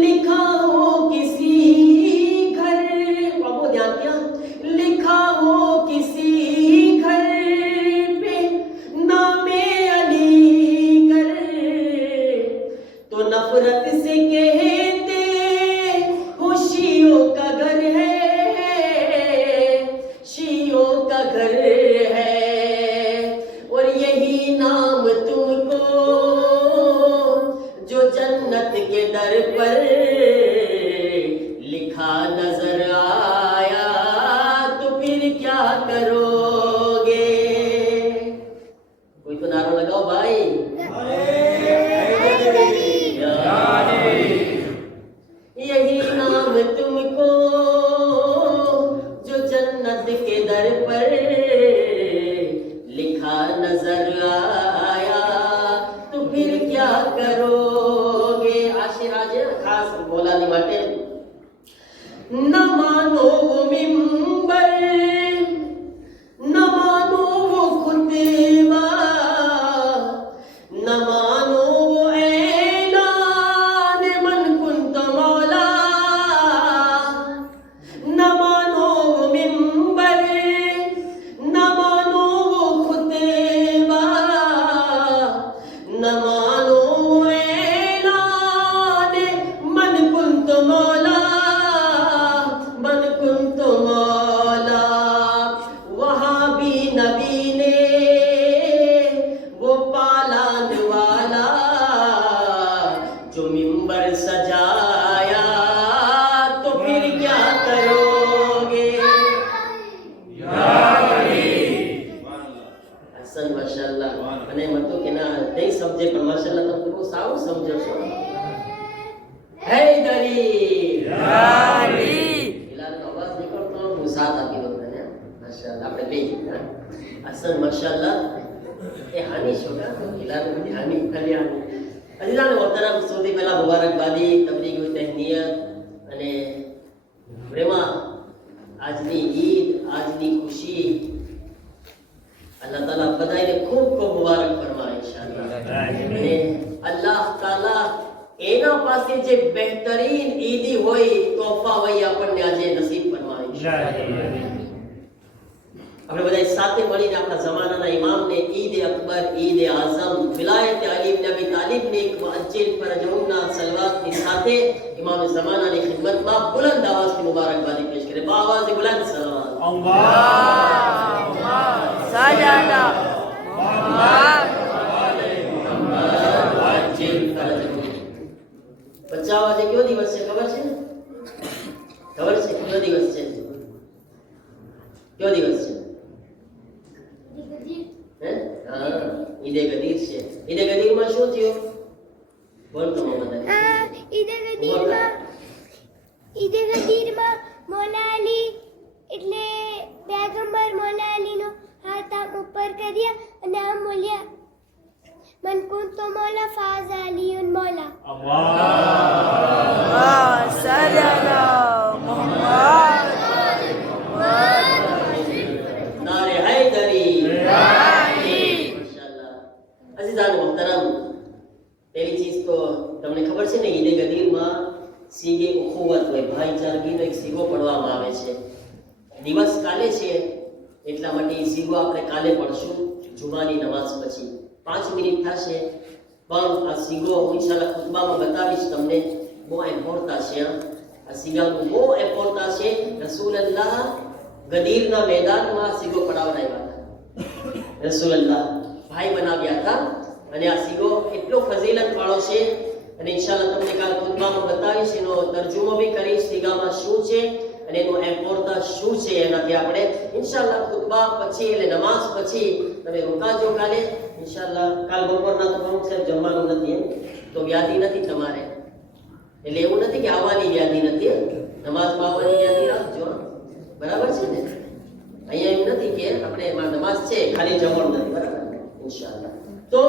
लिखा हो नजर आया तो फिर क्या करोगे? कोई तो नारो लगाओ भाई। यही नाम तुमको जो जन्नत के दर पर लिखा नजर आया तो फिर क्या करोगे? आशीर्वाद खास बोलानी માટે न मानो वो मिंबर न मानो वो खुतबा न मानो वो ऐलान मन कुंत मौला न मानो वो मिंबर न मानो वो खुतबा न मानो वो ऐलान मन कुंत मौला मन कुंत मौला। वहाँ भी नबी ने वो पालान वाला जो मिंबर सजाया तो फिर क्या करोगे? हसन माशाल्लाह મને મતો કે ના નહીં સમજે પણ માશાલ્લાહ તમે તો સાવ સમજો છો. હૈદરી ઇલાનો અવાજ નીકળતો હું સાથ આપી દઉં તને. માશાલ્લાહ આપણે બે હસન માશાલ્લાહ એ હાની છોકરા તો ઇલાનો બધી હાની ખાલી હાની અજીઝાન મોહતરમ સૌથી પહેલા મુબારકબાદી તબલીગી તહનિયત અને પ્રેમા આજની ઈદ આજની ખુશી अल्लाह ताला बधाईने खूब खूब मुबारक फरमाए इंशाअल्लाह. અને અલ્લાહ તાલા એના પાસે જે બહેતરીન ઈદી હોય તોફા હોય આપણને આજે નસીબ ફરમાય ઇન્શાઅલ્લાહ. આપણે બધા સાથે મળીને આપણા જમાનાના ઇમામને ઈદ અકબર ઈદ આઝમ વિલાયત અલી ઇબ્ન અબી તાલિબને એક મુઅજ્જિલ ફરજઉના સલવાતની સાથે ઇમામ જમાનાની ખિદમતમાં બુલંદ આવાજથી મુબારકબાદી પેશ કરે. બાવાઝે બુલંદ સલાવત अल्लाहुम्मा सल्ला मुहम्मद બચ્ચા આજે કયો દિવસ છે ખબર છે? ખબર છે કયો દિવસ છે? કયો દિવસ છે? હે હા ઈદે ગદીર છે. ઈદે ગદીરમાં શું થયું બોલ તો બધા. ઈદે ગદીરમાં મૌલા અલી એટલે पैगंबर मौला अली नो हाथ आम ऊपर करिया અને આમ બોલ્યા मन कुंत मौला फाज अली मौला. अल्लाह सल्ला मुहम्मद नारे हैदरी माशाअल्लाह. अजीजान मोहतरम पहली चीज तो તમને ખબર છે ને ઈદે ગદીરમાં સીગે ઉખુવત હોય ભાઈચારગીનો એક સીગો પડવામાં આવે છે. દિવસ કાલે છે એટલા માટે એ સીગો આપણે કાલે પડશું જુમાની નમાઝ પછી 5 મિનિટ થશે પણ આ સીગો ઇન્શાઅલ્લાહ ખુતબામાં બતાવીશ તમને. બહુ ઇમ્પોર્ટન્ટ છે આ સીગાનું બહુ ઇમ્પોર્ટન્ટ છે. રસૂલુલ્લાહ ગદીરના મેદાનમાં સીગો પડાવડાવ્યા હતા. રસૂલુલ્લાહ ભાઈ બનાવ્યા હતા અને આ સીગો એટલો ફઝીલત વાળો છે અને ઇન્શાઅલ્લાહ તમને કાલ ખુતબામાં બતાવીશ એનો તર્જુમો બી કરીશ સીગામાં શું છે અને એનું ઇમ્પોર્ટન્સ શું છે એનાથી આપણે ઇન્શાઅલ્લાહ ખુતબા પછી એટલે નમાઝ પછી તમે રોકાજો કાલે ઇન્શાઅલ્લાહ. કાલ બપોરના તો પ્રમુખ સાહેબ જમવાનું નથી તો વ્યાધિ નથી તમારે એટલે એવું નથી કે આવવાની વ્યાધિ નથી. નમાઝમાં આવવાની વ્યાધિ રાખજો બરાબર છે ને. અહીંયા એવું નથી કે આપણે એમાં નમાઝ છે ખાલી જમવાનું નથી બરાબર ઇન્શાઅલ્લાહ. તો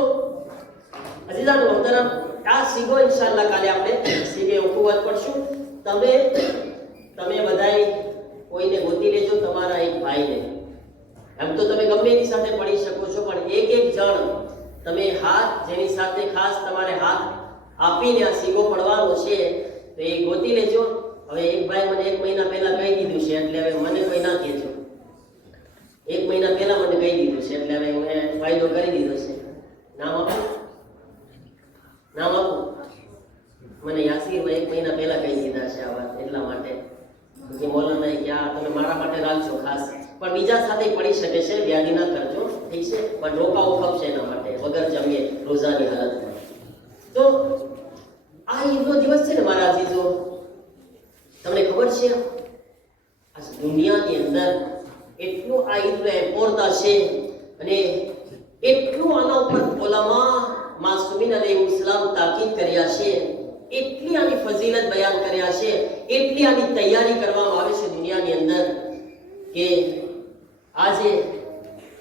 અઝીઝાન મોહતરમ આ સીગો ઇન્શાઅલ્લાહ કાલે આપણે સીગે ઉખુવત પડશું. તમે બધાય કોઈને ગોતી લેજો તમારા એક ભાઈને. એમ તો તમે ગમે એની સાથે પડી શકો છો પણ એક જણ તમે હાથ જેની સાથે ખાસ તમારે હાથ આપીને આ સીગો પડવાનો છે તો એ ગોતી લેજો. હવે એક ભાઈ મને 1 મહિના પહેલા કહી દીધું છે એટલે હવે મને કોઈ ના કહેજો. 1 મહિના પહેલા મને કહી દીધું છે એટલે હવે મેં ફાયદો કરી દીધો છે. નામ આપો મને યાસીરમાં 1 મહિના પહેલા કહી દીધા છે આ વાત એટલા માટે કે મૌલાના કે આ તમે મારા માટે રાખજો ખાસ પણ બીજા સાથે પડી શકે છે વ્યાધિ ના કરજો ઠીક છે પણ રોકાવું ખપશે એના માટે વગર જમીએ રોજાની હાલતમાં. તો આ ઈદનો દિવસ છે ને મારા અઝીઝો તમને ખબર છે દુનિયાની અંદર એટલું આ ઈદનો ઇમ્પોર્ટન્સ છે અને એટલું આના ઉપર ઓલામાં માસુમીન અલૈહિસ્સલામ તાકીદ કર્યા છે, એટલી આની ફઝીલત બયાન કર્યા છે, એટલી આની તૈયારી કરવામાં આવે છે દુનિયાની અંદર કે આજે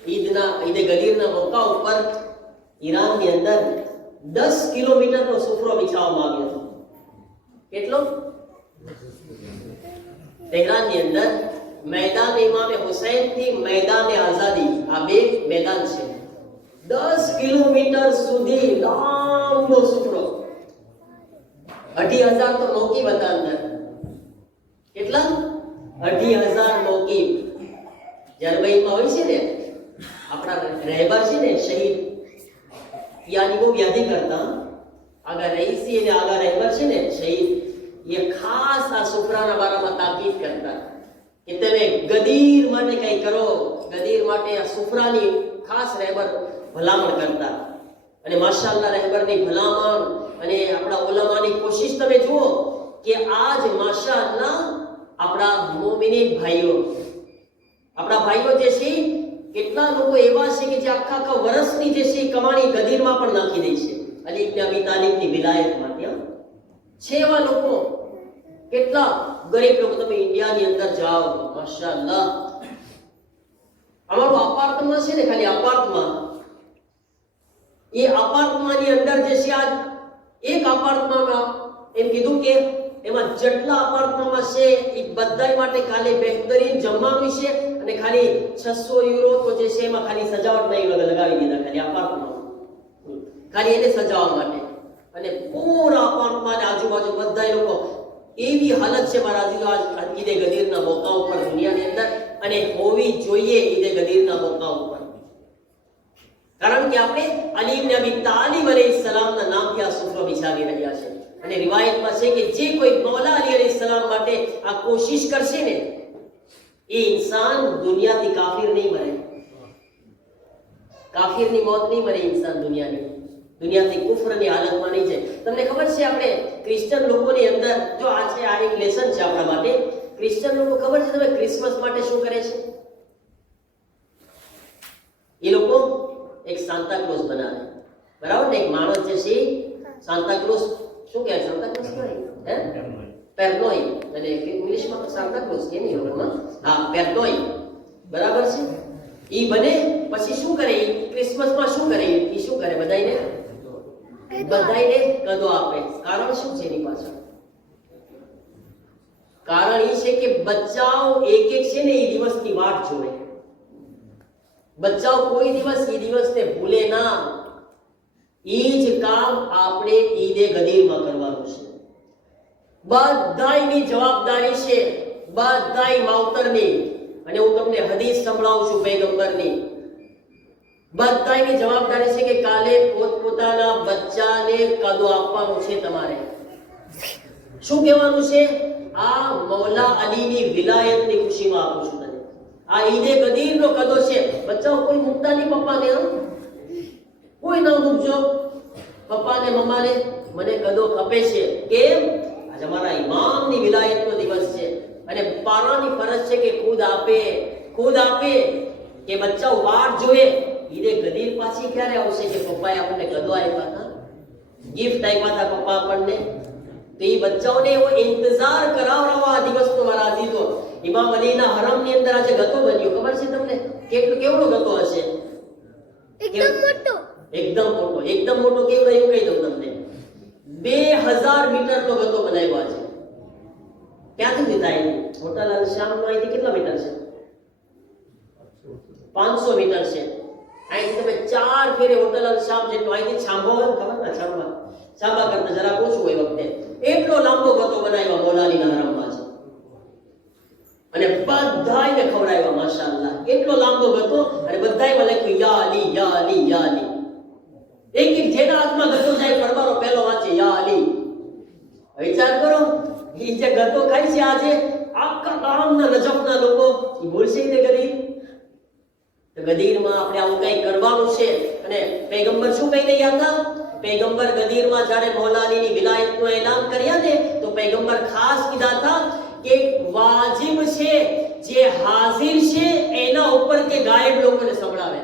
ઈદે ગદીરના મોકા ઉપર ઈરાનની અંદર 10 કિલોમીટરનો સુફરો બિછાવવામાં આવ્યો હતો. કેટલો? તેહરાનની અંદર मैदान इमाम हुसैन थी मैदान आजादी, आ બે मैदान છે. 10 કિલોમીટર સુધી લાંબો સુફરો, 2,500 તો મોકીબ હતા અંદર. કેટલા? 2,500 મોકીબ. જર્મનીમાં હોય છે ને આપણા રહેબર છે ને શહીદ, યાની બહુ યાદી કરતા આગા રઈસી અને આગા રહેબર છે ને શહીદ, એ ખાસ આ સુફરાના બારામાં તાકીદ કરતા કે તમે ગદીર માટે કઈ કરો, ગદીર માટે આ સુફરાની ખાસ રહેબર ભલામણ કરતા. અને માશાઅલ્લાહ રહેબરની ભલામણ અને આપણા ઉલમાની કોશિશ તમે જુઓ કે આજ માશાઅલ્લાહ આપણા મોમિનીન ભાઈઓ, આપણા ભાઈઓ જે છે કેટલા લોકો એવા છે કે જે આખા વર્ષની જે છે કમાણી ગદીરમાં પણ નાખી દે છે અલી ઇબ્ન અબી તાલિબની વિલાયત માટે. છે એવા લોકો કેટલા ગરીબ લોકો, તમે ઇન્ડિયાની અંદર જાઓ માશાઅલ્લાહ, અમારું અપાર્ટમેન્ટ છે ને, ખાલી અપાર્ટમેન્ટ, એ અપાર્ટમેન્ટની અંદર જે છે આ એક અપાર્ટમેન્ટમાં એમ કીધું કે એમાં જેટલા અપાર્ટમેન્ટમાં છે એ બધાય માટે ખાલી બહેતરીન જમવાનું છે અને ખાલી 600 યુરો તો જે છે એમાં ખાલી સજાવટ નહીં લગાવી દીધા ખાલી અપાર્ટમેન્ટ, ખાલી એને સજાવવા માટે. અને પૂરા અપાર્ટમેન્ટ આજુબાજુ બધાય લોકો, એવી હાલત છે મારા અઝીઝો આજ ઈદે ગદીરના મોકા ઉપર દુનિયાની અંદર, અને હોવી જોઈએ ઈદે ગદીરના મોકા ઉપર. કારણ કે આપણે અલી ઇબ્ન અબી તાલિબ અલૈહિસ્સલામના નામથી આ સુફરો બિછાવી રહ્યા છે. અને રિવાયતમાં છે કે જે કોઈ મૌલા અલી અલૈહિસ્સલામ માટે આ કોશિશ કરશે ને એ ઇન્સાન દુનિયાથી કાફિર નહીં મરે, કાફિરની મોત નહીં મરે ઇન્સાન દુનિયાથી કુફરની હાલતમાં નહીં જાય. તમને ખબર છે આપણે ક્રિશ્ચન લોકોની અંદર જો આ છે, આ એક લેસન છે આપણા માટે. ક્રિશ્ચન લોકો ખબર છે તમે ક્રિસમસ માટે શું કરે છે? એ લોકો એક સાન્તા ક્લોઝ બનાવે, બરાબર ને? એક માણસ જે છે સાન્તા ક્લોઝ, શું કહે સાન્તા ક્લોઝ કહેવાય હે, પેરનોઈ, અને ઇંગ્લિશમાં તો સાન્તા ક્લોઝ કે નહીં હોમાં, હા પેરનોઈ, બરાબર છે? ઈ બને પછી શું કરે? ક્રિસમસમાં શું કરે? ઈ શું કરે? બધાયને કદો આપે. કારણ શું છે એની પાછળ? કારણ એ છે કે બચ્ચાઓ એક છે ને એ દિવસની વાટ જોવે. બચ્ચાઓ કોઈ દિવસ એ દિવસને ભૂલે ના. એ જ કામ આપણે ઈદે ગદીરમાં કરવાનું છે. બધાયની જવાબદારી છે, બધાય માવતરની. અને હું તમને હદીસ સંભળાવું છું પૈગંબરની. બધાયની જવાબદારી છે કે કાલે પોતપોતાના બચ્ચાને કદો આપવાનું છે તમારે. શું કહેવાનું છે? આ મૌલા અલીની વિલાયતની ખુશીમાં આપું છું તને. આ ઈદે ગદીરનો કદો છે. બચ્ચાઓ કોઈ મૂકતા નહીં પપ્પાને, કોઈ ના મૂકજો પપ્પાને મમ્માને, મને કદો ખપે છે. કેમ? આજે અમારા ઇમામની વિલાયતનો દિવસ છે અને પારાની ફરજ છે કે ખુદ આપે કે બચ્ચાઓ વાટ જોવે ઈદે ગદીર પાછી ક્યારે આવશે કે પપ્પાએ આપણને કદો આપ્યા હતા, ગિફ્ટ આપ્યા હતા પપ્પા આપણને. તો એ બચ્ચાઓને એવો ઇંતજાર કરાવરાવો આ દિવસનો મારા અઝીઝો. ઇમામ અલીના હરમની અંદર આજે ગતો બન્યો, ખબર છે તમને? કેવડો ગતો હશે? એકદમ મોટો. એકદમ મોટો કેવડો એવું કહી દઉં તમને. 2000 મીટરનો ગતો બનાવ્યો છે. ક્યાંથી થાય? હોટલ અલ શામનો અહીંથી કેટલા મીટર છે? 500 મીટર છે. અહીંથી તમે 4 ફેરે હોટલ અલ શામ જેટલો અહીંથી છાંબો હોય, ખબર ના? છાંબા કરતા જરા ઓછું હોય વખતે એટલો લાંબો ગતો બનાવ્યો મૌલાલીના હરમમાં છે. અને બધાયને ખવડાવ્યા માશાઅલ્લાહ. એટલો લાંબો ગતો અને બધાયમાં લખ્યું યા અલી યા અલી યા અલી. એક જેના હાથમાં ગતો જાય પરબારો પહેલો વાંચે યા અલી. વિચાર કરો, એ જે ગતો ખાય છે આજે આખા ગામના નજફના લોકો, એ બોલશે ને ગદીર. તો ગદીરમાં આપણે આવું કઈ કરવાનું છે. અને પૈગંબર શું કહી રહ્યા હતા? પૈગંબર ગદીરમાં જ્યારે મૌલા અલીની વિલાયતનું એલાન કર્યા ને તો પૈગંબર ખાસ કીધા હતા કે વાજિબ છે જે હાજર છે એના ઉપર કે ગાયબ લોકોને સંભળાવે.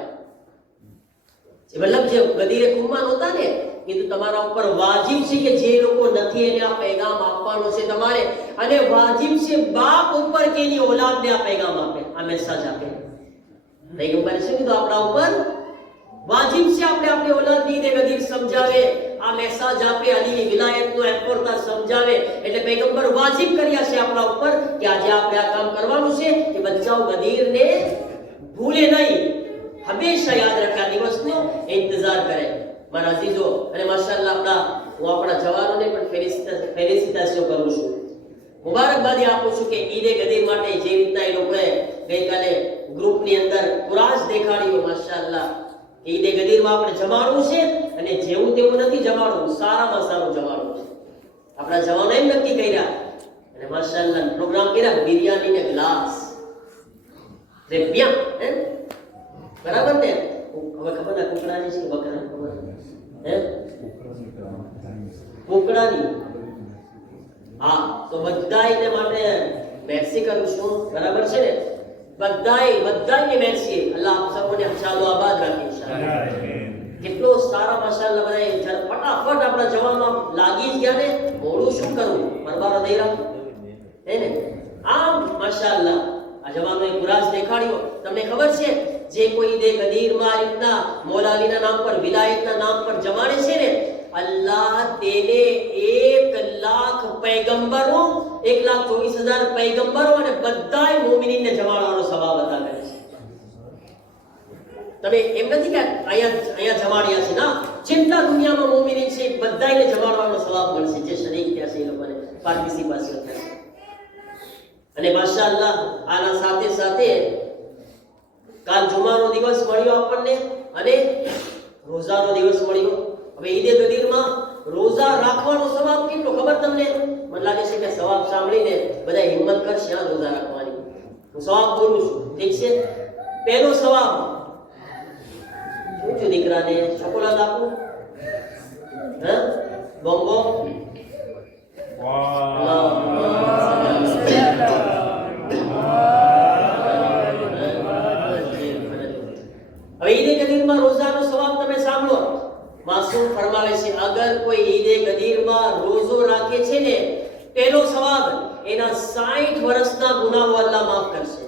મતલબ જે ગદીરે કુરબાન હોતા ને એ તો તમારા ઉપર વાજિબ છે કે જે લોકો નથી એને આ પૈગામ આપવાનો છે તમારે, અને વાજિબ છે બાપ ઉપર કે એની ઓલાદને આ પૈગામ આપે, આ મેસેજ આપે. પૈગંબરે શું કીધું? આપણા ઉપર વાજિબ છે આપણે આપણી ઓલાદને ઈદે ગદીર સમજાવે, આ મેસેજ આપે, અલીની વિલાયતનો એમ્પોર્ટન્સ સમજાવે. એટલે પૈગંબર વાજિબ કર્યા છે આપણા ઉપર કે આજે આપણે આ કામ કરવાનું છે કે બચ્ચાઓ ગદીરને ભૂલે નહીં, હંમેશા યાદ રાખે, આ દિવસનો ઇંતજાર કરે. મારા અઝીઝો, અને માશાઅલ્લાહ હું આપણા જવાનોને પણ ફેલિસિટેશન કરું છું, મુબારકબાદી આપું છું કે ઈદે ગદીર માટે જે રીતના એ લોકોએ ગઈકાલે ગ્રુપની અંદર કુરાજ દેખાડ્યો, માશાઅલ્લાહ, કે ઈદે ગદીરમાં આપણે જમાડવું છે, અને જેવું તેવું નથી જમાડવું, સારામાં સારું જમાડવું છે. આપણા જવાનો એમ નક્કી કર્યા, અને માશાઅલ્લાહ પ્રોગ્રામ કર્યા, બિરયાની ને ગ્લાસ રેપિયા, બરાબર ને? હવે ખબર ના કુકડાની છે બકરાની ખબર હે? કુકડાની. હા, તો બધાયને માટે મેર્સી કરું છું, બરાબર છે ને? બધાયને મેર્સી. અલ્લાહ આપ સૌને હંસાલો આબાદ રાખે ઇન્શાઅલ્લાહ. કેટલો સારા માશાઅલ્લાહ બધાય ફટાફટ આપણા જવાનમાં લાગી જ ગયા ને. મોડું શું કરવું, પરબારો દઈ રાખો હે ને? આમ માશાઅલ્લાહ આ જવાનોએ કુરાજ દેખાડ્યો. તમને ખબર છે જે કોઈ ઈદે ગદીરમાં આ રીતના મૌલા અલીના નામ પર, વિલાયતના નામ પર જમાડે છે ને, અલ્લાહ તેને 1,00,000 પૈગંબરો, 1,24,000 પૈગંબરો અને બધાય મોમિનીનને જમાડવાનો સવાબ અતા કરે છે. તમે એમ નથી કે અહીંયા જમાડ્યા છે ના, જેટલા દુનિયામાં મોમિનીન છે બધાયને જમાડવાનો સવાબ મળશે, જે શરીક થયા છે એ લોકોને પાર્ટિસિપેશન થશે. અને માશાઅલ્લાહ આના સાથે સાથે કાલ જુમાનો દિવસ મળ્યો આપણને, અને રોઝાનો દિવસ મળ્યો. હવે ઈદે ગદીરમાં રોઝા રાખવાનો સવાબ કેટલો ખબર તમને? મને લાગે છે કે સવાબ સાંભળીને બધા હિંમત કરશે આ રોઝા રાખવાની. હું સવાબ બોલું છું, ઠીક છે? પહેલો સવાબ શું દીકરાને ચોકોલેટ આપું, હે? બોમ્બો. હવે ઈદે ગદીરમાં રોઝાનો સવાબ તમે સાંભળો. માસૂમ ફરમાવે છે, અગર કોઈ ઈદે ગદીરમાં રોઝો રાખે છે ને, પહેલો સવાબ એના 60 વર્ષના ગુનાહો અલ્લાહ માફ કરશે.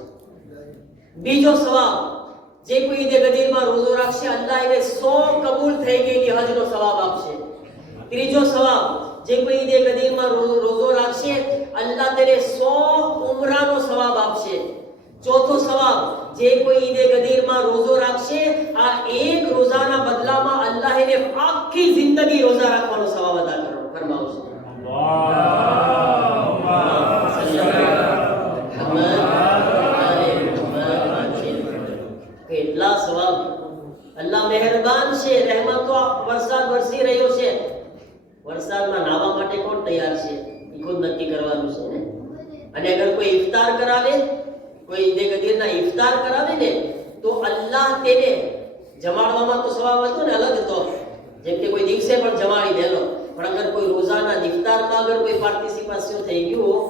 બીજો સવાબ, જે કોઈ ઈદે ગદીરમાં રોઝો રાખશે, અલ્લાહ એને 100 કબૂલ થઈ ગયેલી હજનો સવાબ આપશે. ત્રીજો સવાબ, જે કોઈ ઈદે ગદીરમાં રોઝો રાખશે, અલ્લાહ તેને 100 ઉમરાનો સવાબ આપશે. ચોથો સવાબ, જે કોઈ ઈદે ગદીરમાં રોઝો રાખશે, આ એક રોઝાના બદલામાં અલ્લાહ એને આખી જિંદગી રોઝા રાખવાનો સવાબ અદા ફરમાવશે. કેટલા સવાબ! અલ્લાહ મહેરબાન છે, રહેમતો વરસાદ વરસી રહ્યો છે. વરસાદમાં નાહવા માટે કોણ તૈયાર છે? એ ખુદ નક્કી કરવાનું છે ને. અને અગર કોઈ ઇફતાર કરાવે, કોઈ ઈદે ગદીરના ઇફતાર કરાવે ને, તો અલ્લાહ તેને જમાડવામાં તો સવાબ હતો ને અલગ હતો, જેમ કે કોઈ દિવસે પણ જમાડી દેલો, પણ અગર કોઈ રોઝાના ઇફતારમાં અગર કોઈ પાર્ટિસિપેશન થઈ ગયું,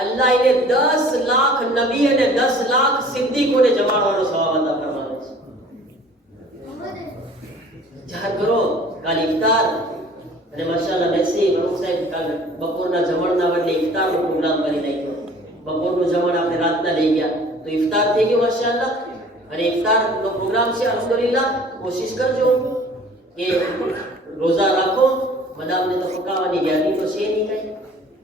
અલ્લાહ એને 10 લાખ નબી અને 10 લાખ સિદ્દીકોને જમાડવાનો સવાબ અતા ફરમાવે છે. જાહેર કરો કાલ ઇફતાર. અને માશાઅલ્લાહ મેસી પ્રમુખ સાહેબ કાલ બપોરના જમણના બદલે ઇફતારનો પ્રોગ્રામ કરી નાખ્યો. બપોરનું જમણ આપણે રાતના લઈ ગયા, તો ઇફતાર થઈ ગયો માશાઅલ્લાહ. અને ઇફતારનો પ્રોગ્રામ છે અલ્હમ્દુલિલ્લાહ. કોશિશ કરજો કે રોઝા રાખો. મદામને તો પકાવવાની યાદી તો છે નહીં કઈ,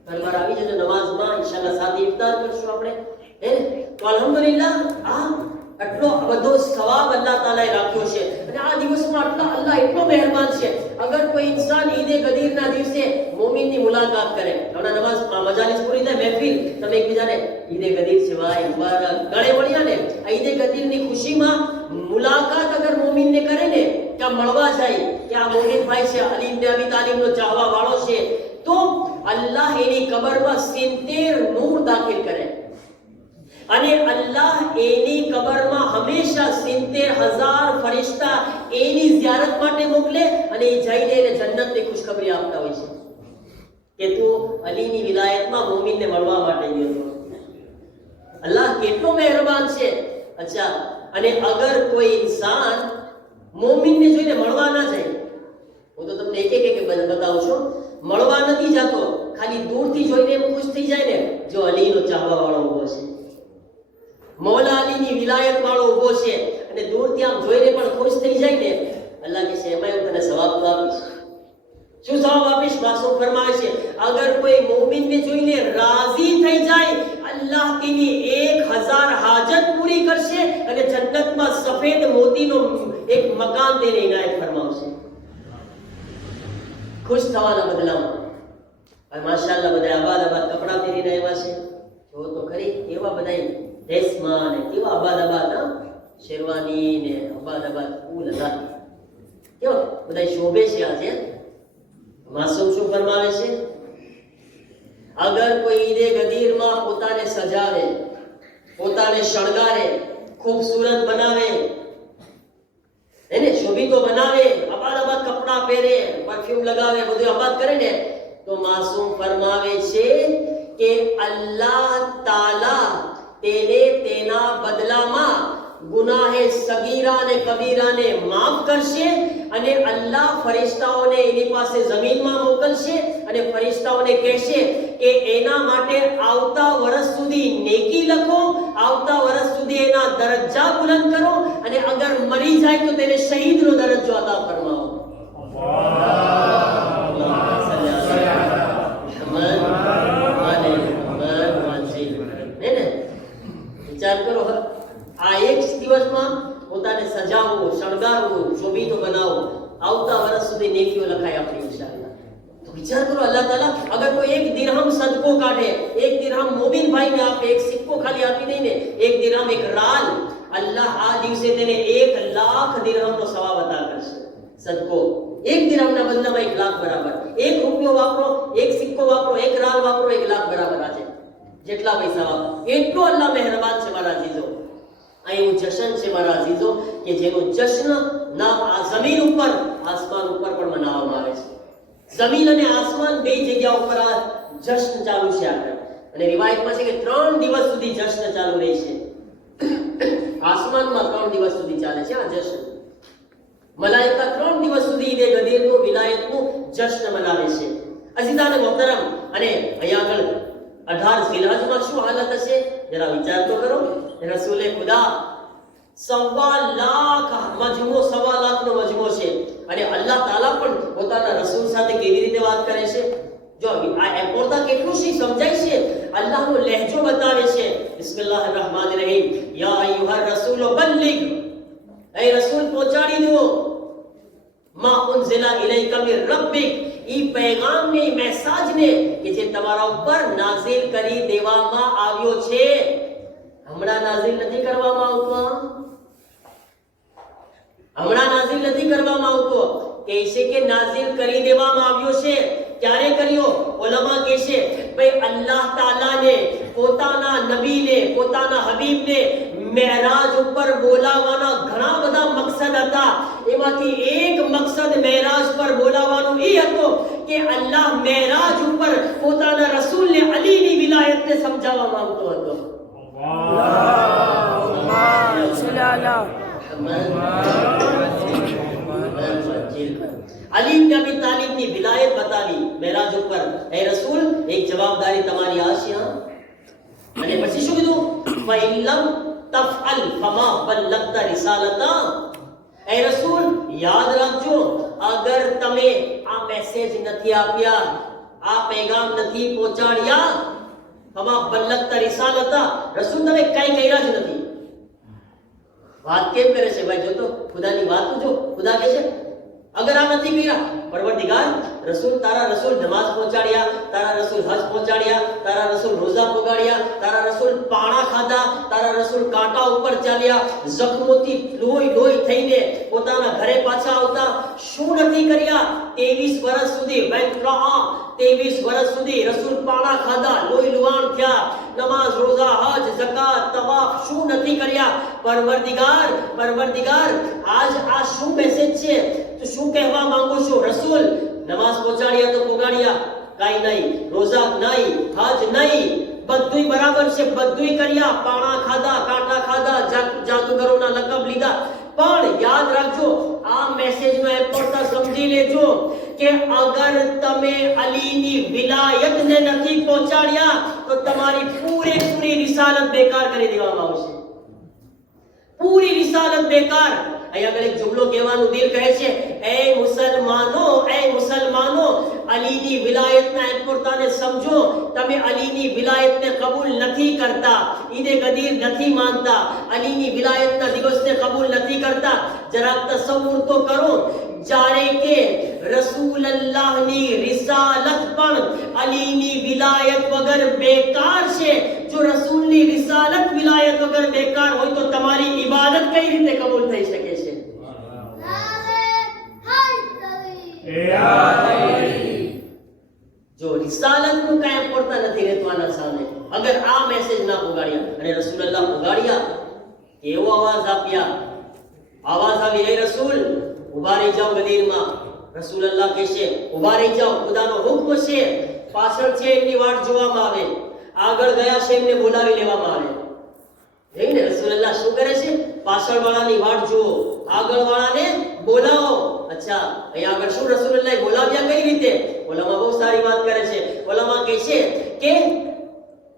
ઘરમાં આવી જજો નમાઝમાં, ઇન્શાઅલ્લાહ સાથે ઇફતાર કરશું આપણે, હે ને? તો અલ્હમ્દુલિલ્લાહ આ આટલો બધો સવાબ અલ્લાહ તાલાએ રાખ્યો છે. અને આ દિવસમાં અલ્લાહ એટલો મહેરબાન છે. અગર કોઈ ઇન્સાન ઈદે ગદીરના દિવસે મોમિનની મુલાકાત કરે, હમણાં નમાઝ મજાલિસ પૂરી થાય, મહેફિલ, તમે એકબીજાને ઈદે ગદીર સિવાય મુબારક ગળે મળ્યા ને, આ ઈદે ગદીરની ખુશીમાં મુલાકાત અગર મોમિનને કરે ને, કે મળવા જાય કે આ મોમિન ભાઈ છે, અલી ઇબ્ન અબી તાલિબનો ચાહવા વાળો છે, તો અલ્લાહ એની કબરમાં 70 નૂર દાખિલ કરે. અને અલ્લાહ એની કબરમાં હંમેશા 70,000 ફરિશ્તા એની ઝિયારત માટે મોકલે, અને એ જઈને એને જન્નતની ખુશખબરી આપતા હોય છે કે તું અલીની વિલાયતમાં મોમિનને મળવા માટે ગયો હતો. અલ્લાહ કેટલો મહેરબાન છે. અચ્છા, અને અગર કોઈ ઇન્સાન મોમિનને જોઈને મળવા ના જાય, હું તો તમને એક બતાવું છું, મળવા નથી જતો, ખાલી દૂરથી જોઈને એમ ખુશ થઈ જાય ને, જો અલીનો ચાહવા વાળો ઊભો છે, મૌલા અલીની વિલાયત વાળો ઊભો છે, અને દૂરથી આમ જોઈને પણ ખુશ થઈ જાય ને, અલ્લાહ કહે છે એમાં હું તને સવાબ તો આપીશ. શું સવાબ આપીશ? માસૂમ ફરમાવે છે, અગર કોઈ મોમિનને જોઈને રાજી થઈ જાય, અલ્લાહ તેની 1000 હાજત પૂરી કરશે અને જન્નતમાં સફેદ મોતીનો એક મકાન તેને ઇનાયત ફરમાવશે. ખુશ થવાના બદલામાં. અને માશાઅલ્લાહ બધા આબાદ કપડાં પહેરીને આવ્યા છે. જો તો ખરી કેવા બધા ડ્રેસમાં ને કેવા આબાદ શેરવાની ને આબાદ ફૂલ હતા, કેવા બધા શોભે છે આજે. માસૂમ શું ફરમાવે છે? અગર કોઈ ઈદે ગદીરમાં પોતાને સજાવે, પોતાને શણગારે, ખૂબસૂરત બનાવે, એને શોભિતો બનાવે, આબાદ કપડાં પહેરે, પરફ્યુમ લગાવે, બધું આબાદ કરે ને, તો માસૂમ ફરમાવે છે કે અલ્લાહ તાલા તેને તેના બદલામાં ગુનાહે સગીરા અને કબીરાને માફ કરશે, અને અલ્લાહ ફરિશ્તાઓને એની પાસે જમીનમાં મોકલશે અને ફરિશ્તાઓને કહેશે કે એના માટે આવતા વર્ષ સુધી નેકી લખો, આવતા વર્ષ સુધી એના દરજ્જા બુલંદ કરો, અને અગર મરી જાય તો તેને શહીદનો દરજ્જો અતા ફરમાવો. વિચાર કરો, આ એક દિવસમાં પોતાને સજાવવું, શણગારવું, શોભિતો બનાવવું, આવતા વર્ષ સુધી નેકીઓ લખાય આપણી ઇન્શાઅલ્લાહ. તો વિચાર કરો, અલ્લાહ તાલા અગર કોઈ 1 દિરહમ સદકો કાઢે, 1 દિરહમ મોમિન ભાઈને આપે, એક સિક્કો ખાલી આપી દઈને, 1 દિરહમ, 1 રાલ, અલ્લાહ આ દિવસે તેને 1 લાખ દિરહમનો સવાબ અતા કરશે. સદકો 1 દિરહમના બદલામાં 1 લાખ બરાબર. 1 રૂપિયો વાપરો, 1 સિક્કો વાપરો, 1 રાલ વાપરો, 1 લાખ બરાબર. આજે જેટલા પૈસા વાપરો એટલો અલ્લાહ મહેરબાન છે મારા અઝીઝો. અહીં જશ્ન છે મારા અઝીઝો કે જેનો જશ્ન ના આ જમીન ઉપર, આસમાન ઉપર પણ મનાવવામાં આવે છે. જમીન અને આસમાન બે જગ્યા ઉપર આ જશ્ન ચાલુ છે આપણે. અને રિવાયતમાં છે કે 3 દિવસ સુધી જશ્ન ચાલુ રહે છે. આસમાનમાં 3 દિવસ સુધી ચાલે છે આ જશ્ન. મલાઈકા 3 દિવસ સુધી ઈદે ગદીરનું, વિલાયતનું જશ્ન મનાવે છે. અઝીઝાને મોહતરમ, અને અહીંયા આગળ 18 ઝિલહજમાં શું હાલત હશે જરા વિચાર તો કરો. રસૂલે ખુદા 1.25 લાખ મજમો, 1.25 લાખનો મજમો છે, અને અલ્લાહ તાલા પણ પોતાના રસૂલ સાથે કેવી રીતે વાત કરે છે. જો આ એપોર્તા કેટલું શી સમજાય છે, અલ્લાહનો લહેજો બતાવે છે. બિસ્મિલ્લાહિર રહમાનિર રહીમ. યા અય્યુહર રસૂલ બલ્લિગ, એ રસૂલ પહોંચાડી દો, મા ઉનઝિલા ઇલૈકા મિર રબ્બિક, ઈ પૈગામને, મેસેજને કે જે તમારા ઉપર નાઝિલ કરી દેવામાં આવ્યો છે. હમણાં નાઝિલ નથી કરવામાં આવતો, હમણાં નાઝિલ નથી કરવામાં આવતો, કહેશે કે નાઝિલ કરી દેવામાં આવ્યો છે. ક્યારે કર્યો? ઉલમા કહેશે ભાઈ અલ્લાહ તાલાને પોતાના નબીને, પોતાના હબીબને મેરાજ ઉપર બોલાવવાના ઘણા બધા મકસદ હતા. એમાંથી એક મકસદ મેરાજ પર બોલાવવાનો એ હતો કે અલ્લાહ મેરાજ ઉપર પોતાના રસૂલને અલીની વિલાયતને સમજાવવા માંગતો હતો. અલી ઇબ્ન અબી તાલિબની વિલાયત બતાવી મેરાજ ઉપર. એ રસૂલ, એક જવાબદારી તમારી આ છે. અને પછી શું કીધું? ફઇલમ તફઅલ ફમા બલ્લગતા રિસાલતા. એ રસૂલ યાદ રાખજો, અગર તમે આ મેસેજ નથી આપ્યા, આ પેગામ નથી પહોંચાડ્યા, ફમા બલ્લગતા રિસાલતા, રસૂલ તમે કઈ કર્યા જ નથી. વાત કેમ કરે છે ભાઈ? જો તો ખુદાની વાત જો, ખુદા કહે છે અગર આ નથી કર્યા, પરવરદિગાર રસૂલ, તારા રસૂલ નમાઝ પહોંચાડ્યા, તારા રસૂલ હજ પહોંચાડ્યા, તારા રસૂલ રોઝા પગાડ્યા, તારા રસૂલ પાણા ખાધા, તારા રસૂલ કાંટા ઉપર ચાલ્યા, જખ્મોથી લોહી થઈને પોતાના ઘરે પાછા આવતા, શું નથી કર્યા? 23 વર્ષ સુધી 23 વર્ષ સુધી રસૂલ પાણા ખાધા, લોહી લુહાણ થયા, નમાઝ, રોઝા, હજ, ઝકાત, તવાફ શું નથી કર્યા? પરવરદિગાર આજ આ શું મેસેજ છે? તો શું કહેવા માંગો છો? રસૂલ નમાઝ પહોંચાડ્યા તો પહોંચાડ્યા, કાઈ નહીં, રોઝા નહીં, હજ નહીં, બધુંય બરાબર છે, બધુંય કર્યા, પાણા ખાધા, કાંટા ખાધા, જાદુગરોના લકબ લીધા, પણ યાદ રાખજો આ મેસેજનો ઇમ્પોર્ટન્સ સમજી લેજો કે અગર તમે અલીની વિલાયતને નથી પહોંચાડ્યા તો તમારી પૂરેપૂરી રિસાલત બેકાર કરી દેવામાં આવશે. પૂરી રિસાલત બેકાર. અહીંયા આગળ એક જુમલો કહેવાનું દિલ કહે છે, એ મુસલમાનો અલીની વિલાયતના ઇમ્પોર્ટન્સને સમજો. તમે અલીની વિલાયતને કબૂલ નથી કરતા, ઈદે ગદીર નથી માનતા, અલીની વિલાયતના દિવસને કબૂલ નથી કરતા. જરાક તસવ્વુર તો કરો જ્યારે કે રસૂલલ્લાહની રિસાલત પણ અલીની વિલાયત વગર બેકાર છે. જો રસૂલની રિસાલત વિલાયત વગર બેકાર હોય તો તમારી ઇબાદત કઈ રીતે કબૂલ થઈ શકે છે? જો રિસાલતનું કાંઈ ઇમ્પોર્ટન્સ નથી રહેતું આના સામે, અગર આ મેસેજ ના પુગાડ્યા અને રસૂલલ્લાહ પુગાડ્યા, કેવો અવાજ આપ્યા, આવાજ આવી રહી રસૂલ ઉભા રહી જાઓ ગદીરમાં. રસૂલલ્લાહ કહેશે ઉભા રહી જાઓ, ખુદાનો હુક્મ છે. પાછળ છે એમની વાટ જોવામાં આવે, આગળ ગયા છે એમને બોલાવી લેવામાં આવે. જોઈને રસૂલલ્લાહ શું કરે છે? પાછળ વાળાની વાટ જુઓ, આગળ વાળાને બોલાવો. અચ્છા, અહીંયા આગળ શું રસૂલલ્લાહ બોલાવ્યા કઈ રીતે? ઓલામાં બહુ સારી વાત કરે છે. ઓલામાં કહે છે કે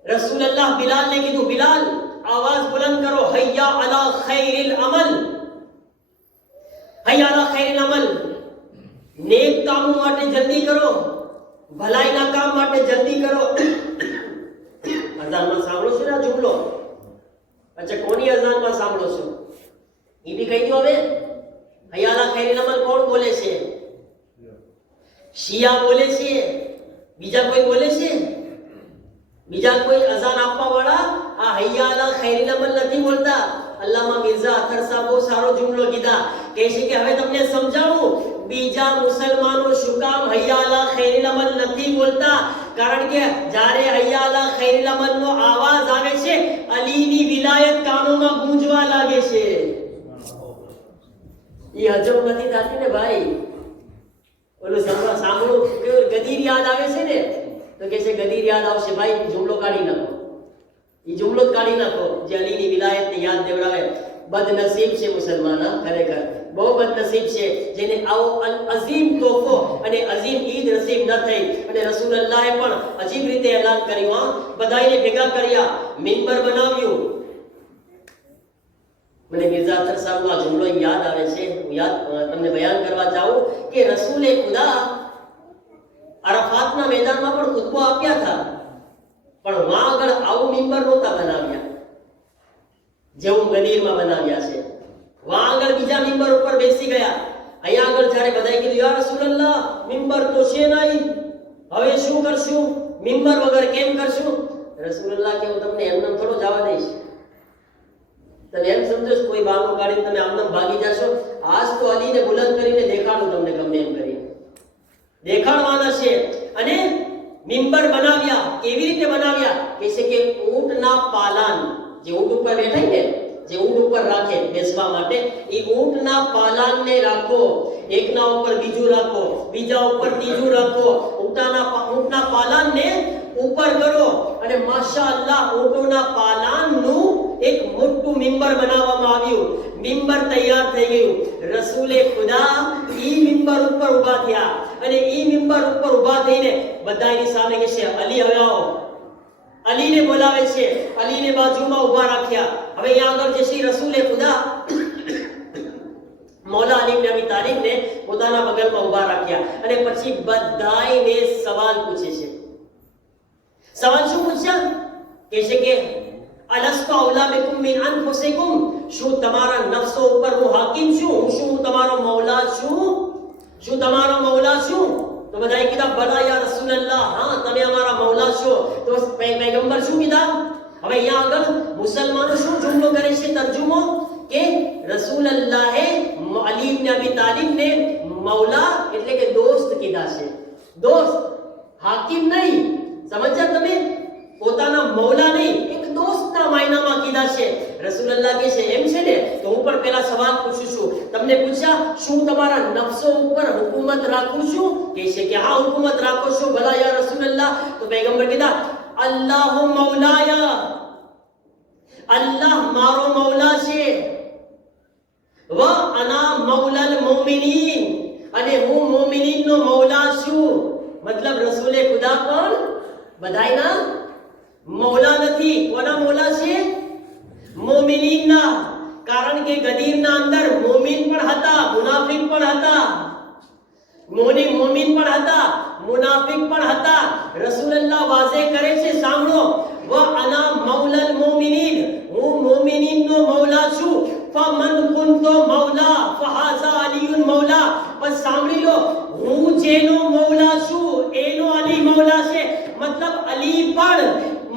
રસૂલલ્લાહ બિલાલને કીધું, બિલાલ આવાજ બુલંદ કરો, હૈયા અલા ખૈરિલ અમલ, હૈયા અલા ખૈરિલ અમલ. નેક કામો માટે જલ્દી કરો, ભલાઈના કામ માટે જલ્દી કરો. અઝાનમાં સાંભળો છો ને આ જુમલો? અચ્છા, કોની અઝાનમાં સાંભળો છો? એ બી કહી દો હવે. હૈયા અલા ખૈરિલ અમલ કોણ બોલે છે? શિયા બોલે છે? બીજા કોઈ બોલે છે? બીજા કોઈ અઝાન આપવા વાળા આ હૈયા અલા ખૈરિલ અમલ નથી બોલતા. અલ્લામા મિર્ઝા અથર સાહેબ બહુ સારો જુમલો કીધા, કહે છે કે હવે તમને સમજાવું બીજા મુસલમાનો શું કામ હૈયા અલા ખૈરિલ અમલ નથી બોલતા. કારણ કે જ્યારે હૈયા અલા ખૈરિલ અમલનો આવાજ આવે છે, અલીની વિલાયત કાનોમાં ગૂંજવા લાગે છે. એ હજમ નથી થતી ને ભાઈ. ઓલું સાંભળો ગદીર યાદ આવે છે ને તો કે છે ગદીર યાદ આવશે. ભાઈ જુમલો કાઢી નાખો, એ જુમલો જ કાઢી નાખો જે અલીની વિલાયતને યાદ દેવડાવે. બદનસીબ છે મુસલમાના, ખરેખર બહુ બદનસીબ છે જેને આવો અઝીમ તોહફો અને અઝીમ ઈદ નસીબ ન થઈ. અને રસૂલલ્લાહે પણ અજીબ રીતે એલાન કર્યું, બધાને ભેગા કર્યા, મિંબર બનાવ્યું. મને મિર્ઝા અથર સાહેબનો આ જુમલો યાદ આવે છે. હું તમને બયાન કરવા ચાહું કે રસૂલે ખુદા અરફાતના મેદાનમાં પણ ખુતબો આપ્યા હતા, પણ વહાં આગળ આવું મિંબર નહોતા બનાવ્યા જેવું ગદીરમાં બનાવ્યા છે. વહાં આગળ બીજા મિંબર ઉપર બેસી ગયા. અહીંયા આગળ જ્યારે બધાએ કીધું યા રસૂલલ્લાહ મિંબર તો છે નહીં, હવે શું કરશું? મિંબર વગર કેમ કરશું? રસૂલલ્લાહ કે હું તમને એમને થોડો જવા દઈશ. તમે એમ સમજો કોઈ બાગો કાઢીને તમે આમને ભાગી જશો? આજ તો અલીને બુલંદ કરીને દેખાડું તમને, ગમે એમ કરીને દેખાડવાના છે. અને મિંબર બનાવ્યા. કેવી રીતે બનાવ્યા? કહે છે કે ઊંટના પાલાન, જે ઊંટ ઉપર બેઠા ને, જે ઊંટ ઉપર રાખે બેસવા માટે, એ ઊંટના પાલાનને રાખો. એકના ઉપર બીજું રાખો, બીજા ઉપર ત્રીજું રાખો. ઊંટના પાલાનને ઉપર કરો અને માશાઅલ્લાહ ઊંટના પાલાનનું એક મોટું મિંબર બનાવવામાં આવ્યું. મિંબર તૈયાર થઈ ગયું. રસૂલે ખુદા ઈ મિંબર ઉપર ઊભા થયા અને ઈ મિંબર ઉપર ઊભા થઈને બધાની સામે કહે છે અલી હવે આવો. અલીને બોલાવે છે, અલીને બાજુમાં ઊભા રાખ્યા. હવે અહીંયા આગળ જે શ્રી રસૂલે ખુદા મૌલા અલી ઇબ્ન અબી તાલિબને પોતાના બગલમાં ઊભા રાખ્યા અને પછી બધાયને સવાલ પૂછે છે. સવાલ શું પૂછ્યા? કહે છે કે અલસ્તુ અૌલા બિકુમ મિન અનફુસિકુમ, શું તમારા નફસો ઉપર હું હાકિમ છું? શું તમારો મૌલા છું? શું તમારો મૌલા છું? તો બધાએ કીધા બલા યા રસૂલલ્લાહ, હા તમે અમારા મૌલા છો. તો પૈગંબર શું કીધા? હવે અહીંયા આગળ મુસલમાનો શું જુમલો કરે છે તર્જુમો કે રસૂલલ્લાહે અલી ઇબ્ન અબી તાલિબને મૌલા એટલે કે દોસ્ત કીધા છે. દોસ્ત, હાકિમ નહીં. સમજ્યા તમે? પોતાના મૌલા નહીં, એક દોસ્તના માયનામાં કીધા છે. રસૂલલ્લાહ કહે છે એમ છે ને તો હું પણ પહેલા સવાલ પૂછું છું. તમને પૂછ્યા શું તમારા નફસો ઉપર હુકુમત રાખું છું? કહે છે કે હા હુકુમત રાખો છો. ભલા યા રસૂલલ્લાહ. તો પૈગંબર કીધા અલ્લાહુ મૌલાયા, અલ્લાહ મારો મૌલા છે, વ અના મૌલાલ મોમિનીન, અને હું મોમિનીનનો મૌલા છું. મતલબ રસૂલે ખુદા પણ બધાયના મૌલા નથી. કોના મૌલા છે? મોમિનીનના. કારણ કે ગદીરના અંદર મોમિન પણ હતા, મુનાફિક પણ હતા. મોમિન પણ હતા, મુનાફિક પણ હતા. રસૂલુલ્લાહ વાઝે કરે છે, સાંભળો, વ અના મૌલાલ મોમિનીન, હું મોમિનીનનો મૌલા છું. ફમન કુંતો મૌલા ફહાઝા અલીયુન મૌલા. બસ સાંભળી લો, હું જેનો મૌલા છું એનો અલી મૌલા છે. મતલબ અલી પણ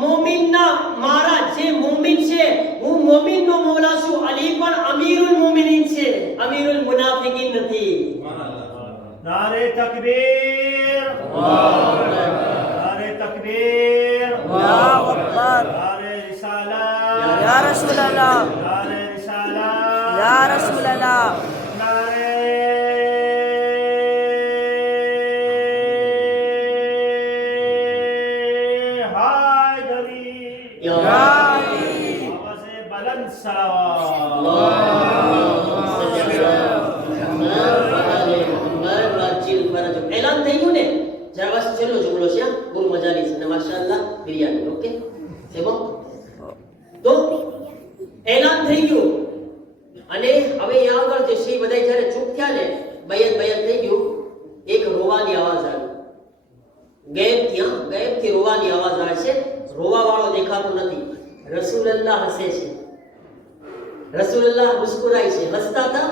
મોમિનના, મારા જે મોમિન છે, હું મોમિનનો મૌલા છું. અલી પણ અમીરુલ મોમિનીન છે, અમીરુલ મુનાફિકીન નથી. नारे तकबीर, नारे तकबीर, अल्लाहु अकबर, नारे रिसालत, या रसूल अल्लाह, नारे रिसालत, या रसूल अल्लाह, नारे हैदरी, या आवाज़े बुलंद सलावत. એલાન થઈ ગયું ને? જરા બસ છેલ્લો જુમલો છે, બહુ મજાની છે. માશાઅલ્લાહ બિરયાની. ઓકે સેબો તો એલાન થઈ ગયું. અને હવે અહીંયા આગળ જે છે બધા જ્યારે ચૂપ થયા ને, બયાન થઈ ગયું, એક રોવાની અવાજ આવી. ગેબથી રોવાની અવાજ આવે છે. રોવા વાળો દેખાતો નથી. રસૂલુલ્લાહ હસે છે, રસૂલુલ્લાહ મુસ્કુરાય છે, હસતા હતા.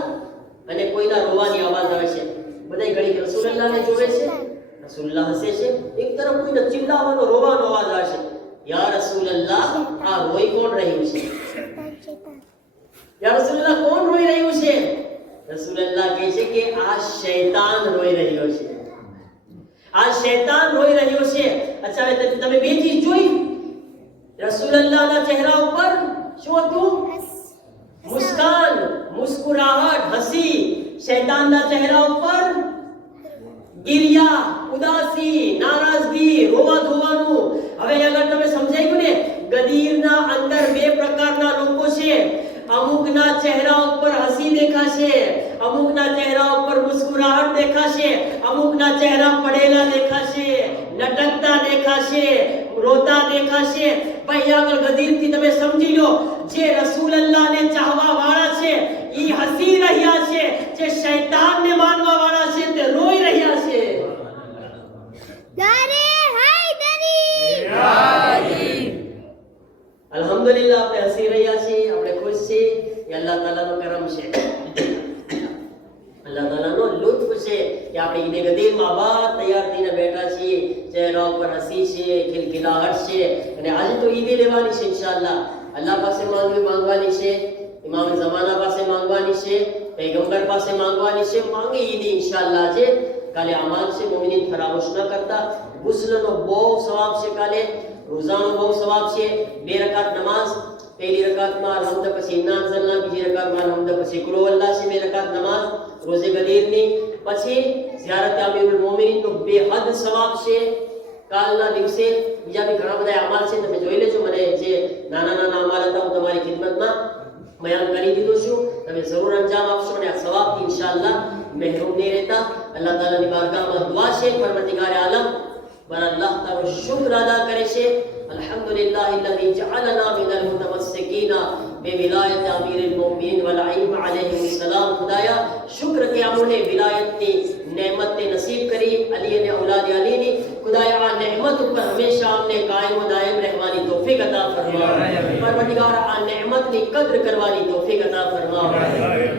અને કોઈના રોવાની અવાજ આવે છે. બધા ઘડી રસૂલુલ્લાહને જોવે છે, રસૂલુલ્લાહ હસે છે. એક તરફ કોઈનો ચિલ્લાવાનો, રોવાનો અવાજ આવે છે. યા રસૂલુલ્લાહ, આ રોઈ કોણ રહ્યું છે? યા રસૂલુલ્લાહ, કોણ રોઈ રહ્યું છે? રસૂલુલ્લાહ કહે છે કે આ શૈતાન રોઈ રહ્યો છે, આ શૈતાન રોઈ રહ્યો છે. અચ્છા, હવે તમે બે ચીજ જોઈ. રસૂલુલ્લાહના ચહેરા ઉપર શું હતું? મુસ્કાન, મુસ્કુરાહટ, હસી. શૈતાનના ચહેરા ઉપર ગિરિયા, ઉદાસી, નારાજગી, રોવા ધોવાનું. હવે અગર તમે સમજાઈ ગયું ને, ગદીરના અંદર બે પ્રકારના લોકો છે. અમુકના ચહેરા ઉપર હસી દેખાશે, અમુકના ચહેરા ઉપર મુસ્કુરાહટ દેખાશે, અમુકના ચહેરા પડેલા દેખાશે, લટકતા દેખાશે, રોતા દેખાશે. ભાઈ આગળ ગદીરથી તમે સમજી લો, જે રસૂલુલ્લાહને ચાહવા વાળા છે ઈ હસી રહ્યા છે, જે શૈતાનને માનવા વાળા છે તે રોઈ રહ્યા છે. નારે હૈદરી, અલ્હમ્દુલિલ્લાહ, આપણે હસી રહ્યા છીએ, આપણે ખુશ છીએ. એ અલ્લાહ તાલાનો કરમ છે, અલ્લાહ તાલાનો લુત્ફ છે કે આપણે ઈદે ગદીરમાં બાદ તૈયાર થઈને બેઠા છીએ. ચહેરા ઉપર હસી છે, ખિલખિલાહટ છે. અને આજે તો ઈદે લેવાની છે ઇન્શાઅલ્લાહ. અલ્લાહ પાસે માંગવાની છે, ઇમામ ઝમાના પાસે માંગવાની છે, પૈગંબર પાસે માંગવાની છે. માંગે ઈદ ઇન્શાઅલ્લાહ. આજે કાલે અમાન છે, મોમિનીન ફરામોશ ન કરતા. ગુસ્લનો બહુ સવાબ છે કાલે, રોઝાનો બહુ સવાબ છે. 2 રકાત નમાઝ, પહેલી રકાતમાં અલહમ્દ, પછી ઇન્ના અંઝલના, બીજી રકાતમાં અલહમ્દ, પછી કુલ હુવલ્લાહ છે. 2 રકાત નમાઝ રોઝે ગદીરની. પછી ઝિયારત અમીરુલ મોમિનીનનો બેહદ સવાબ છે કાલના દિવસે. બીજા બી ઘણા બધા અમાલ છે, તમે જોઈ લેજો. મને જે નાના અમાલ હતા હું તમારી ખિદમતમાં બયાન કરી દીધું છું. તમે જરૂર અંજામ આપશો અને આ સવાબથી ઇન્શાઅલ્લાહ મહેરૂમ નહીં રહેતા. અલ્લાહ તાલાની બારગાહમાં દુઆ છે, પરવરદિગાર આલમ પર અલ્લાહ તારો શુક્ર અદા કરે છે. અલ્હમ્દુલિલ્લાહ અલ્લઝી જઅલના મિનલ મુતમસ્સિકીના બિવિલાયત અમીરુલ મોમિનીન વલ અઈમ અલૈહિમ સલામ. ખુદાયા, શુક્ર કે અમને વિલાયતની નેમતને નસીબ કરી, અલી અને ઔલાદ અલીની. ખુદાયા, આ નેમત ઉપર હંમેશા અમને કાયમ દાયમ રહેવાની તૌફીક અતા ફરમાવ. પરવરદિગાર, આ નેમતની કદર કરવાની તૌફીક અતા ફરમાવ.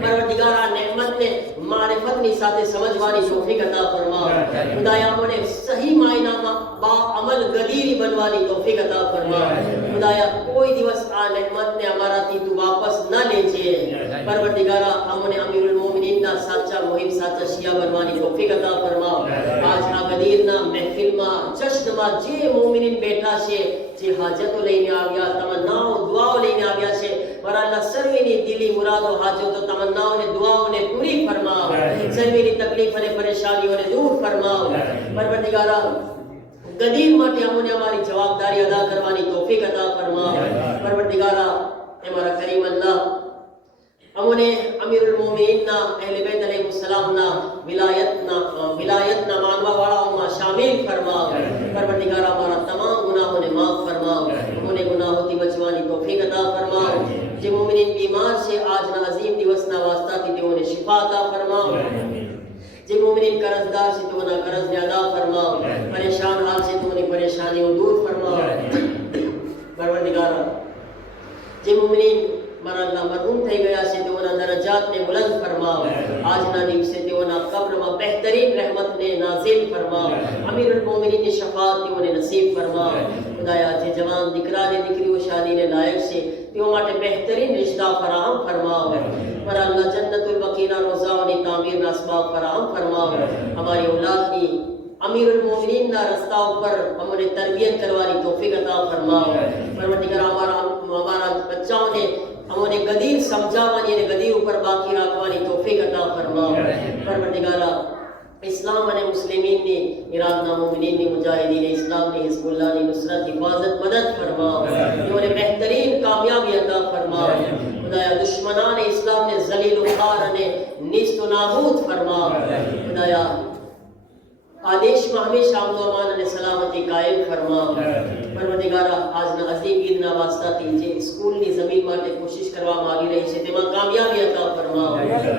પરવરદિગાર, આ નેમતને મારિફતની સાથે સમજવાની તૌફીક અતા ફરમાવ. ખુદાયા, અમને સહી માયનામાં બા અમલ ગદીરી બનવાની તૌફીક અતા ફરમાવ. ખુદાયા, કોઈ દિવસ આ નેમતને અમારાથી તું વાપસ ન લેજે. પરવરદિગાર, અમને અમીરુલ મોમિનીનના સાચા મુહિમ, સાચા શિયા બનવાની તૌફીક અતા ફરમાવ. આજ આ ગદીરના મહેફિલમાં, જશ્નમાં જે મોમિનીન બેઠા છે, જે હાજતો લઈને આવ્યા, તમન્નાઓ, દુઆઓ લઈને આવ્યા છે, મારા અલ્લાહ સર્વેની દિલી મુરાદો, હાજતો, તમન્નાઓને, દુઆઓને પૂરી ફરમાવ. સર્વેની તકલીફ અને પરેશાનીઓને દૂર ફરમાવ. પરવરદિગાર, ગદીર માટે અમને અમારી જવાબદારી અદા કરવાની તૌફીક અતા ફરમાવ પરવરદિગારા એ મારા કરીમ અલ્લાહ અમને અમીરુલ મોમિનીનના અહેલે બેત અલૈહિસ્સલામના વિલાયતના માનવા વાળાઓમાં શામિલ ફરમાવ પરવરદિગારા અમારા તમામ ગુનાહોને માફ ફરમાવ અમને ગુનાહોથી બચવાની તૌફીક અતા ફરમાવ જે મોમિનીન બીમાર છે આજના અઝીમ દિવસના વાસ્તાથી તેઓને શિફા અતા ફરમાવ જે મોમિનીન કરજદાર છે તેઓના કરજને અદા ફરમાવ પરેશાન હાલ છે તેઓની પરેશાનીઓ દૂર ફરમાવ પરવરદિગારા જે મોમિનીન મારા અલ્લાહ મરહૂમ થઈ ગયા છે તેઓના દરજાતને બુલંદ ફરમાવ આજના દિવસે તેઓના કબ્રમાં બહેતરીન રહેમતને નાઝિલ ફરમાવ અમીરુલ મોમિનીનની શફાત તેઓને નસીબ ફરમાવ ખુદાયા જે જવાન દીકરા અને દીકરીઓ શાદીને લાયક છે તેઓ માટે બહેતરીન રિશ્તા ફરાહમ ફરમાવ મારા અલ્લાહ જન્નતુલ બકીના રોઝાઓની તામીરના અસબાબ ફરાહમ ફરમાવ અમારી ઔલાદની અમીરુલ મોમિનીનના રસ્તા ઉપર અમને તરબિયત કરવાની તૌફીક અતા ફરમાવ પરવરદિગાર અમારા બચ્ચાઓને અમને ગદીર સમજાવવાની અને ગદીર ઉપર બાકી રાખવાની તૌફીક અતા ફરમાવ પરવરદિગારા ઇસ્લામ અને મુસ્લિમીનની ઈરાકના મોમિનીનની મુજાહિદીને ઇસ્લામની હિઝબુલ્લાહની નુસરત હિફાઝત મદદ ફરમાવ તેઓને બહેતરીન કામયાબી અતા ફરમાવ ખુદાયા દુશ્મનાને ઇસ્લામને ઝલીલ ખાર અને નિસ્ત નાબૂદ ફરમાવ ખુદાયા આદેશમાં હંમેશા અમન અમાન અને સલામતી કાયમ ફરમાવ પરવરદિગારા આજના અઝીમ ઈદના વાસ્તાથી જે સ્કૂલની જમીન માટે કોશિશ કરવામાં આવી રહી છે તેમાં કામયાબી અતા ફરમાવ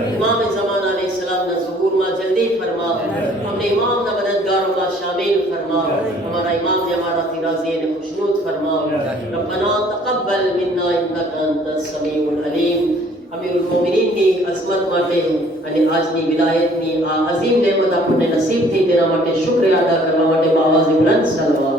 ઇમામ ઝમાના અલૈહિસ સલામના ઝુહૂરમાં જલ્દી ફરમાવ અમને ઇમામના મદદગારોમાં શામિલ ફરમાવ અમારા ઇમામને અમારાથી રાજી અને ખુશનૂદ ફરમાવ રબ્બના તaqabbal મિન્ના ઇન્નકા અંતસ સમીઉલ અલીમ અમીરુલ મોમિનીનની અઝમત માટે અને આજની વિલાયતની આ અઝીમ નેમત આપણને નસીબ થઈ તેના માટે શુક્રિયા અદા કરવા માટે બાવાઝ બુલંદ સલવાત